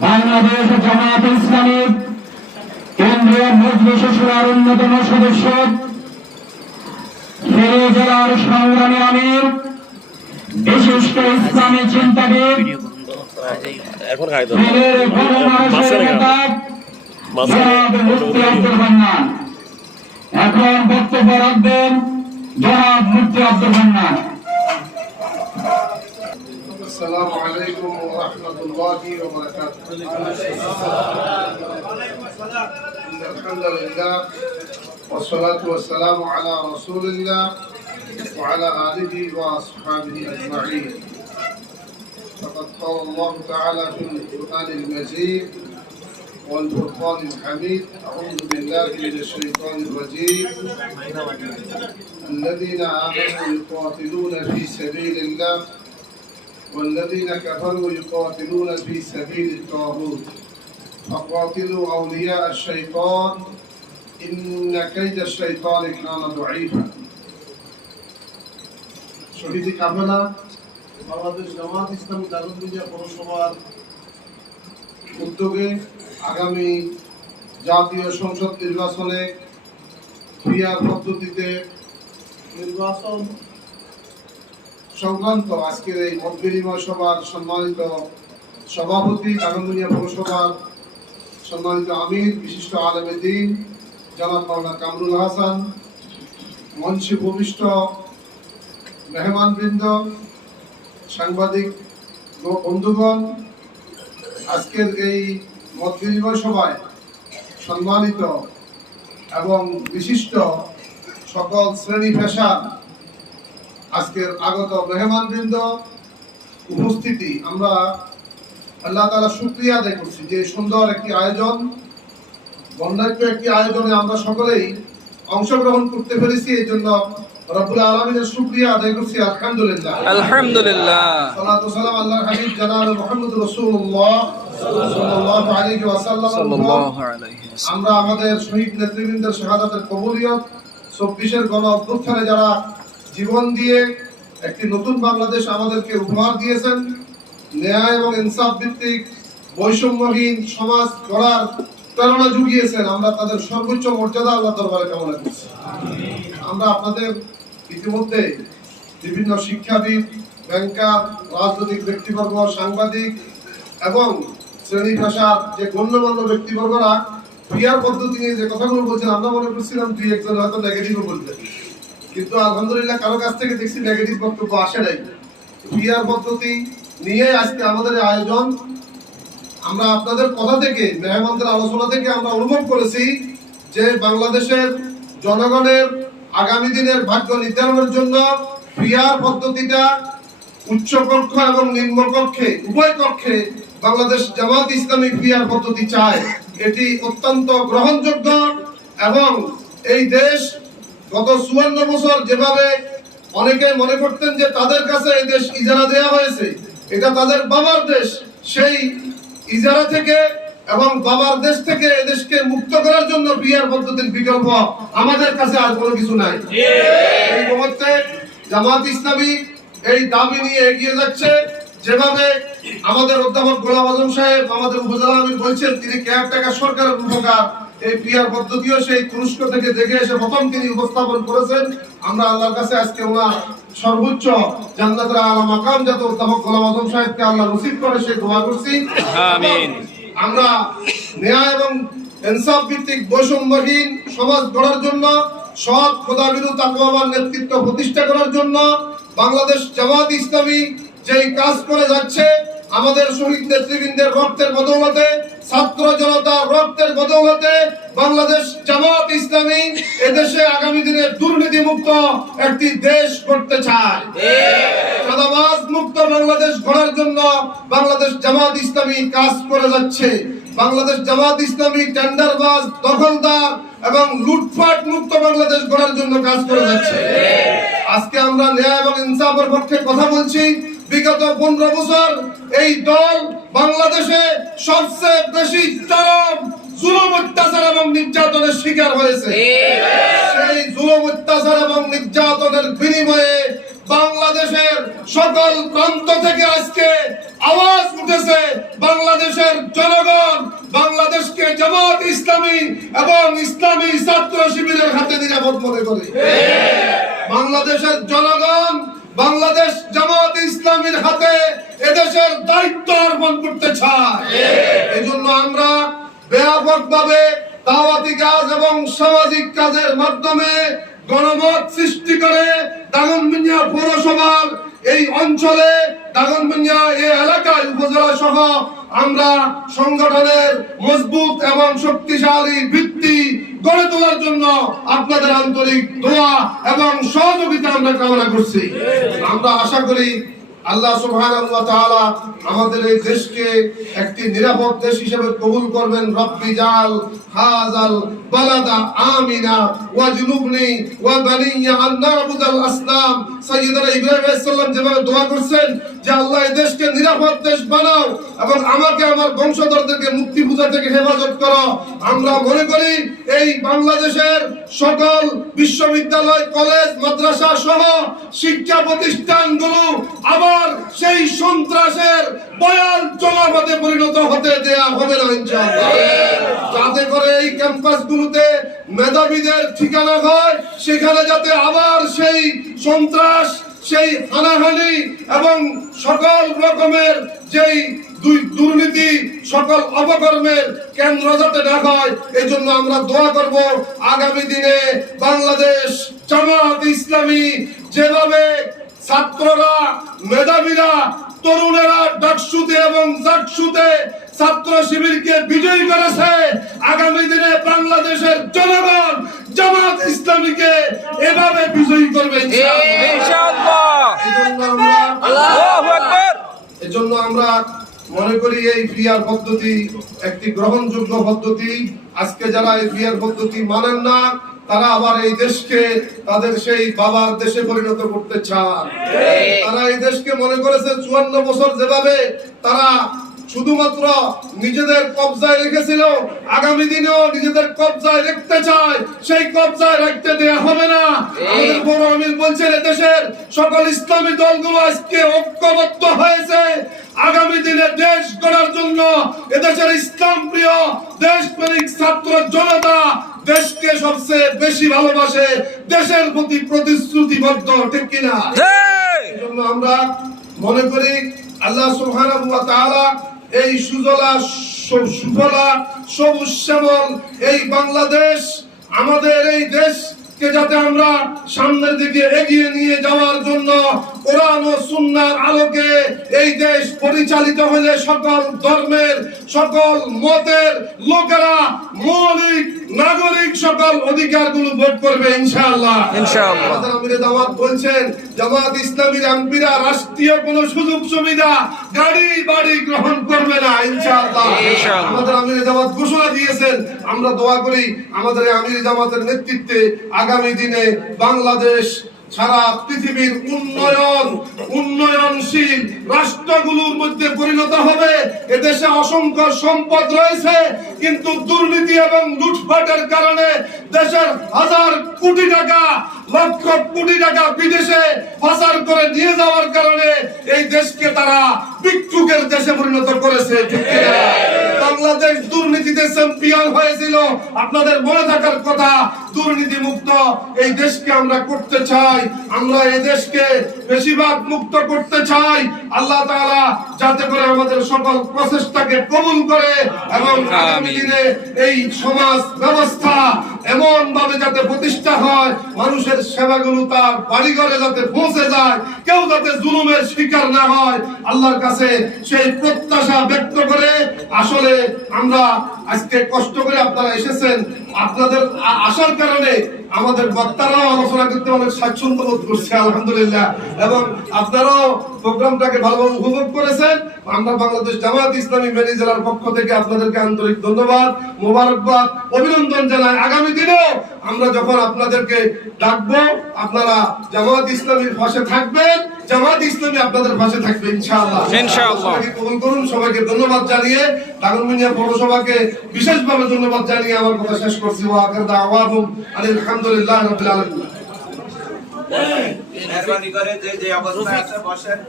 বাংলাদেশ জামাত ইসলামী কেন্দ্রীয় মজলিস সুরার অন্যতম সদস্য ফেরে জেলার সংগ্রামী আমির বিশিষ্ট ইসলামী চিন্তাবিদ এখন বক্তব্য রাখবেন জনাব মুফতি আব্দুল মান্নান السلام عليكم ورحمة الله وبركاته. إن الحمد لله والصلاة والسلام على رسول الله وعلى آله وأصحابه أجمعين. فقد قال الله تعالى في القرآن المجيد والفرقان الحميد أعوذ بالله من الشيطان الرجيم الذين آمنوا يقاتلون في سبيل الله والذين كفروا يقاتلون في سبيل الطاغوت فقاتلوا أولياء الشيطان إن كيد الشيطان كان ضعيفا শহীদি কাফেলা বাংলাদেশ জামাত ইসলাম দারুদ্দিয়া পৌরসভার উদ্যোগে আগামী জাতীয় সংসদ নির্বাচনে ক্রিয়ার পদ্ধতিতে নির্বাচন সংক্রান্ত আজকের এই মত বিনিময় সভার সম্মানিত সভাপতি কাগন্দুনিয়া পৌরসভার সম্মানিত আমির, বিশিষ্ট আলমে দিন, জনাব মাওলানা কামরুল হাসান, মঞ্চে ভূমিষ্ঠ মেহমানবৃন্দ, সাংবাদিক বন্ধুগণ, আজকের এই মত বিনিময় সভায় সম্মানিত এবং বিশিষ্ট সকল শ্রেণি পেশার আজকের আগত মেহমানবৃন্দ উপস্থিতি আমরা আল্লাহ তালা শুক্রিয়া আদায় করছি যে সুন্দর একটি আয়োজন বন্যাঢ্য একটি আয়োজনে আমরা সকলেই অংশগ্রহণ করতে পেরেছি এই জন্য রব্বুল আলমিনের শুক্রিয়া আদায় করছি আলহামদুলিল্লাহ। আলহামদুলিল্লাহ। সালাতু সালাম আল্লাহর হাবিব জানাব মুহাম্মদ রাসূলুল্লাহ সাল্লাল্লাহু আলাইহি ওয়াসাল্লাম। সাল্লাল্লাহু আলাইহি আমরা আমাদের শহীদ নেতৃবৃন্দের শাহাদাতের কবুলিয়ত চব্বিশের গণ অভ্যুত্থানে যারা জীবন দিয়ে একটি নতুন বাংলাদেশ আমাদেরকে উপহার দিয়েছেন। ন্যায় এবং ইনসাফ ভিত্তিক বৈষম্যহীন সমাজ গড়ার প্রেরণা জুগিয়েছেন। আমরা তাদের সর্বোচ্চ মর্যাদা আল্লাহ দরবারে কামনা করছি। আমরা আপনাদের ইতিমধ্যে বিভিন্ন শিক্ষাবিদ, ব্যাংকার, রাজনৈতিক ব্যক্তিবর্গ, সাংবাদিক এবং শ্রেণি পেশার যে গণ্যমান্য ব্যক্তিবর্গরা ক্রিয়ার পদ্ধতি নিয়ে যে কথাগুলো বলছেন, আমরা মনে করছিলাম দুই একজন হয়তো নেগেটিভও বলবেন কিন্তু আলহামদুলিল্লাহ কারও কাছ থেকে দেখছি নেগেটিভ বক্তব্য আসে নাই। ক্রিয়ার পদ্ধতি নিয়ে আজকে আমাদের আয়োজন। আমরা আপনাদের কথা থেকে, মেহমানদের আলোচনা থেকে আমরা অনুভব করেছি যে বাংলাদেশের জনগণের আগামী দিনের ভাগ্য নির্ধারণের জন্য ক্রিয়ার পদ্ধতিটা উচ্চ কক্ষ এবং নিম্ন কক্ষে, উভয় কক্ষে বাংলাদেশ জামাত ইসলামী ক্রিয়ার পদ্ধতি চায়। এটি অত্যন্ত গ্রহণযোগ্য এবং এই দেশ গত চুয়ান্ন বছর যেভাবে অনেকে মনে করতেন যে তাদের কাছে এই দেশ ইজারা দেওয়া হয়েছে, এটা তাদের বাবার দেশ, সেই ইজারা থেকে এবং বাবার দেশ থেকে এদেশকে মুক্ত করার জন্য বিয়ার পদ্ধতির বিকল্প আমাদের কাছে আর কোনো কিছু নাই। এই মুহূর্তে জামাত ইসলামী এই দাবি নিয়ে এগিয়ে যাচ্ছে। যেভাবে আমাদের অধ্যাপক গোলাম আজম সাহেব, আমাদের উপজেলা আমির বলছেন, তিনি কেয়ারটেকার সরকারের উপকার এই ক্রিয়ার পদ্ধতিও সেই তুরস্ক থেকে দেখে এসে প্রথম তিনি উপস্থাপন করেছেন আমরা আল্লাহর কাছে আজকে ওনার সর্বোচ্চ জান্নাতের আলা মাকাম যাতে অধ্যাপক গোলাম আজম সাহেবকে আল্লাহ নসিব করে সেই দোয়া করছি আমিন। আমরা ন্যায় এবং ইনসাফ ভিত্তিক বৈষম্যহীন সমাজ গড়ার জন্য সৎ খোদাবিরু তাকওয়াবান নেতৃত্ব প্রতিষ্ঠা করার জন্য বাংলাদেশ জামাত ইসলামী যেই কাজ করে যাচ্ছে আমাদের শহীদ নেতৃবৃন্দের রক্তের বদৌলতে, ছাত্র জনতার রক্তের বদৌলতে বাংলাদেশ জামাত ইসলামী এদেশে আগামী দিনে দুর্নীতি মুক্ত একটি দেশ করতে চায়। চাঁদাবাজ মুক্ত বাংলাদেশ গড়ার জন্য বাংলাদেশ জামাত ইসলামী কাজ করে যাচ্ছে। বাংলাদেশ জামাত ইসলামী টেন্ডারবাজ, দখলদার এবং লুটপাট মুক্ত বাংলাদেশ গড়ার জন্য কাজ করে যাচ্ছে। আজকে আমরা ন্যায় এবং ইনসাফের পক্ষে কথা বলছি। বিগত পনেরো বছর এই দল বাংলাদেশে সবচেয়ে বেশি চরম জুলুম অত্যাচার এবং নির্যাতনের শিকার হয়েছে। সেই জুলুম অত্যাচার এবং নির্যাতনের বিনিময়ে বাংলাদেশের সকল প্রান্ত থেকে আজকে আওয়াজ উঠেছে, বাংলাদেশের জনগণ বাংলাদেশকে জামাত ইসলামী এবং ইসলামী ছাত্র শিবিরের হাতে নিরাপদ মনে করে। বাংলাদেশের জনগণ বাংলাদেশ জামাত ইসলামের হাতে এদেশের দায়িত্ব অর্পণ করতে চায়। এজন্য আমরা ব্যাপকভাবে দাওয়াতি কাজ এবং সামাজিক কাজের মাধ্যমে গণমত সৃষ্টি করে দাগনবিনিয়া পৌরসভার এই অঞ্চলে দাগনবিনিয়া এই এলাকায় উপজেলা সহ আমরা সংগঠনের মজবুত এবং শক্তিশালী ভিত্তি গড়ে তোলার জন্য আপনাদের আন্তরিক দোয়া এবং সহযোগিতা আমরা কামনা করছি। আমরা আশা করি আল্লাহ আমাদের এই দেশকে একটি নিরাপদ দেশ হিসেবে কবুল করবেন। রব্বি জাল হাযাল আমিনা ওয়াজনুবনি ওয়া বানিয়া আন নাবুদাল আসনাম সাইয়্যিদনা ইব্রাহিম আলাইহিস সালাম যেভাবে দোয়া করছেন যে আল্লাহ এই দেশকে নিরাপদ দেশ বানাও এবং আমাকে আমার বংশধরদেরকে মুক্তি পূজা থেকে হেফাজত করো। আমরা মনে করি এই বাংলাদেশের সকল বিশ্ববিদ্যালয়, কলেজ, মাদ্রাসা সহ শিক্ষা প্রতিষ্ঠানগুলো আবার সেই সন্ত্রাসের বয়াল জলাপথে পরিণত হতে দেয়া হবে না ইনশাআল্লাহ। যাতে করে এই ক্যাম্পাসগুলোতে মেধাবীদের ঠিকানা হয়, সেখানে যাতে আবার সেই সন্ত্রাস, সেই হানাহানি এবং সকল রকমের যেই দুই দুর্নীতি, সকল অপকর্মের কেন্দ্র যাতে না হয় এই জন্য আমরা দোয়া করব আগামী দিনে বাংলাদেশ জামাত ইসলামী যেভাবে ছাত্ররা, মেধাবীরা, তরুণেরা ডাকসুতে এবং জাকসুতে ছাত্র শিবিরকে বিজয়ী করেছে আগামী দিনে বাংলাদেশের জনগণ জামাত ইসলামীকে এভাবে বিজয়ী করবে এজন্য আমরা এজন্য আমরা মনে করি এই ফিয়ার পদ্ধতি একটি গ্রহণযোগ্য পদ্ধতি। আজকে যারা এই ফিয়ার পদ্ধতি মানেন না তারা আবার এই দেশকে তাদের সেই বাবার দেশে পরিণত করতে চান। তারা এই দেশকে মনে করেছে চুয়ান্ন বছর যেভাবে তারা শুধুমাত্র নিজেদের কবজায় রেখেছিল। আগামী দিনেও নিজেদের কবজায় রাখতে চায়। সেই কবজায় রাখতে দেয়া হবে না। আমাদের বড় আমির বলছেন দেশের সকল ইসলামী দলগুলো আজকে ঐক্যবদ্ধ হয়েছে। আগামী দিনে দেশ গড়ার জন্য এদেশের ইসলাম প্রিয় দেশপ্রেমিক ছাত্র জনতা দেশকে সবচেয়ে বেশি ভালোবাসে। দেশের প্রতি প্রতিশ্রুতিবদ্ধ ঠিক কিনা? আমরা মনে করি আল্লাহ সুবহানাহু ওয়া তাআলা এই সুজলা সুফলা সবুজ শ্যামল, এই বাংলাদেশ, আমাদের এই দেশকে যাতে আমরা সামনের দিকে এগিয়ে নিয়ে যাওয়ার জন্য কোরআন ও সুন্নাহর আলোকে এই দেশ পরিচালিত হলে সকল ধর্মের, সকল মতের লোকেরা, মৌলিক, নাগরিক সকল অধিকারগুলো ভোগ করবে ইনশাআল্লাহ ইনশাআল্লাহ। আমিরে দাওয়াত বলছেন জামাত ইসলামীর রাষ্ট্রীয় কোন সুযোগ সুবিধা গাড়ি বাড়ি গ্রহণ করবে না ইনশাআল্লাহ ইনশাআল্লাহ। আমাদের আমিরে ঘোষণা দিয়েছেন আমরা দোয়া করি আমাদের আমিরে জামাতের নেতৃত্বে আগামী দিনে বাংলাদেশ সারা পৃথিবীর উন্নয়ন উন্নয়নশীল রাষ্ট্রগুলোর মধ্যে পরিণত হবে এদেশে অসংখ্য সম্পদ রয়েছে কিন্তু দুর্নীতি এবং লুটপাটের কারণে দেশের হাজার কোটি টাকা, লক্ষ কোটি টাকা বিদেশে পাচার করে নিয়ে যাওয়ার কারণে এই দেশকে তারা ভিক্ষুকের দেশে পরিণত করেছে? বাংলাদেশ দুর্নীতিতে চ্যাম্পিয়ন হয়েছিল আপনাদের মনে থাকার কথা দুর্নীতি মুক্ত এই দেশকে আমরা করতে চাই। আমরা এই দেশকে বেশিরভাগ মুক্ত করতে চাই। আল্লাহ তাআলা যাতে করে আমাদের সকল প্রচেষ্টাকে কবুল করে এবং আগামী দিনে এই সমাজ ব্যবস্থা এমন ভাবে যাতে প্রতিষ্ঠা হয় মানুষের সেবাগুলো তার বাড়িঘরে যাতে পৌঁছে যায় কেউ যাতে জুলুমের শিকার না হয় আল্লাহর কাছে সেই প্রত্যাশা ব্যক্ত করে আসলে আমরা আজকে কষ্ট করে আপনারা এসেছেন। আপনাদের আসার কারণে আমাদের বক্তারাও আলোচনা করতে অনেক স্বাচ্ছন্দ্য বোধ করছে, আলহামদুলিল্লাহ। এবং আপনারাও প্রোগ্রামটাকে ভালোভাবে উপভোগ করেছেন। আমরা বাংলাদেশ জামাত ইসলামী মেনি জেলার পক্ষ থেকে আপনাদেরকে আন্তরিক ধন্যবাদ, মোবারকবাদ, অভিনন্দন জানাই। আগামী দিনেও আমরা যখন আপনাদেরকে ডাকবো আপনারা জামাত ইসলামীর পাশে থাকবেন জামাত ইসলামী আপনাদের পাশে থাকবে ইনশাআল্লাহ। ইনশাআল্লাহ। সবাইকে কবুল করুন সবাইকে ধন্যবাদ জানিয়ে দাগনমিয়া পৌরসভাকে বিশেষভাবে ধন্যবাদ জানিয়ে আমার কথা শেষ করছি। ওয়া আখির দাওয়াহুম আলহামদুলিল্লাহ রাব্বিল আলামিন। মেহরবানি করে যে যে অবস্থায় আছে বসেন।